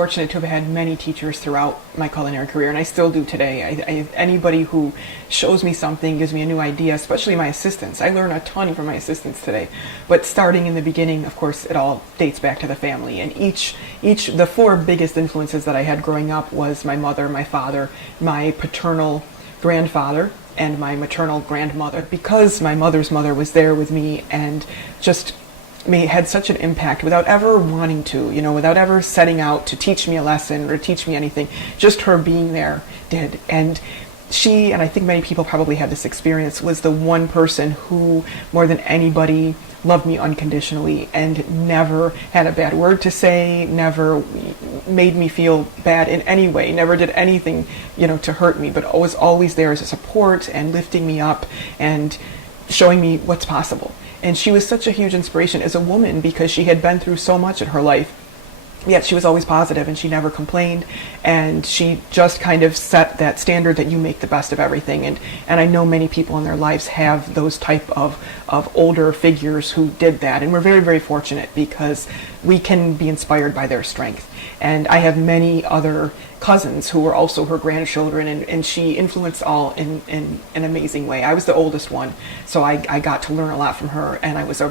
Fortunate to have had many teachers throughout my culinary career, and I still do today. Anybody who shows me something, gives me a new idea, especially my assistants. I learn a ton from my assistants today. But starting in the beginning, of course, it all dates back to the family. And the four biggest influences that I had growing up was my mother, my father, my paternal grandfather, and my maternal grandmother. Because my mother's mother was there with me and just had such an impact without ever wanting to, without ever setting out to teach me a lesson or teach me anything. Just her being there did. And she, and I think many people probably had this experience, was the one person who, more than anybody, loved me unconditionally and never had a bad word to say, never made me feel bad in any way, never did anything, to hurt me, but was always there as a support and lifting me up and showing me what's possible. And she was such a huge inspiration as a woman because she had been through so much in her life. Yet she was always positive and she never complained, and she just kind of set that standard that you make the best of everything. And I know many people in their lives have those type of older figures who did that, and we're very, very fortunate because we can be inspired by their strength. And I have many other cousins who were also her grandchildren, and she influenced all in an amazing way. I was the oldest one, so I got to learn a lot from her, and I was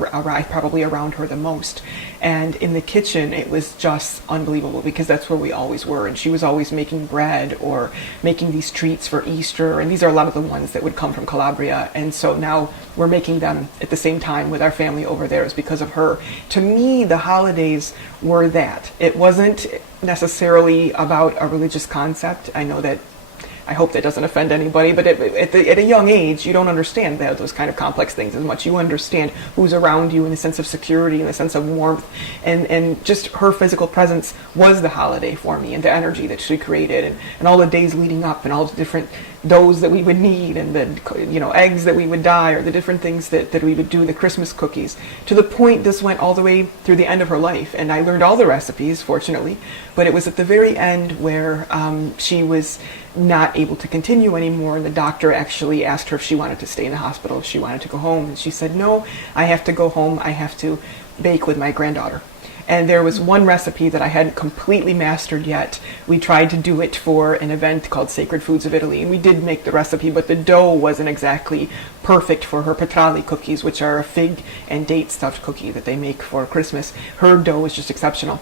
probably around her the most. And in the kitchen, it was just unbelievable because that's where we always were. And she was always making bread or making these treats for Easter, and these are a lot of the ones that would come from Calabria. And so now we're making them at the same time with our family over there is because of her. To me, the holidays were that. It wasn't necessarily about a religious concept. I hope that doesn't offend anybody, but at a young age, you don't understand those kind of complex things as much. You understand who's around you and the sense of security and the sense of warmth, and just her physical presence was the holiday for me, and the energy that she created, and all the days leading up, and all the different doughs that we would need, and the eggs that we would dye, or the different things that we would do, the Christmas cookies, to the point this went all the way through the end of her life. And I learned all the recipes, fortunately, but it was at the very end where she was not able to continue anymore, and the doctor actually asked her if she wanted to stay in the hospital, if she wanted to go home, and she said, no, I have to go home, I have to bake with my granddaughter. And there was one recipe that I hadn't completely mastered yet. We tried to do it for an event called Sacred Foods of Italy, and we did make the recipe, but the dough wasn't exactly perfect for her petrali cookies, which are a fig and date stuffed cookie that they make for Christmas. Her dough was just exceptional.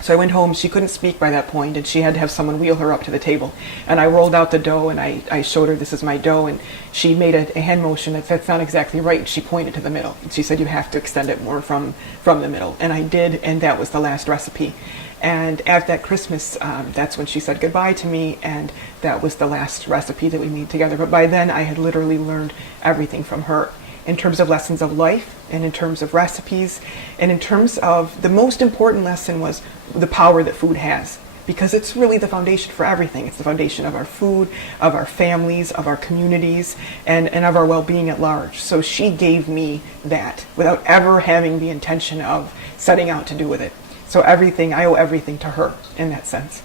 So I went home. She couldn't speak by that point, and she had to have someone wheel her up to the table. And I rolled out the dough, and I showed her, this is my dough, and she made a hand motion that said, that's not exactly right. She pointed to the middle, and she said, you have to extend it more from the middle. And I did, and that was the last recipe. And at that Christmas, that's when she said goodbye to me, and that was the last recipe that we made together. But by then, I had literally learned everything from her, in terms of lessons of life, and in terms of recipes, and in terms of the most important lesson was the power that food has, because it's really the foundation for everything. It's the foundation of our food, of our families, of our communities, and of our well-being at large. So she gave me that without ever having the intention of setting out to do with it. So I owe everything to her in that sense.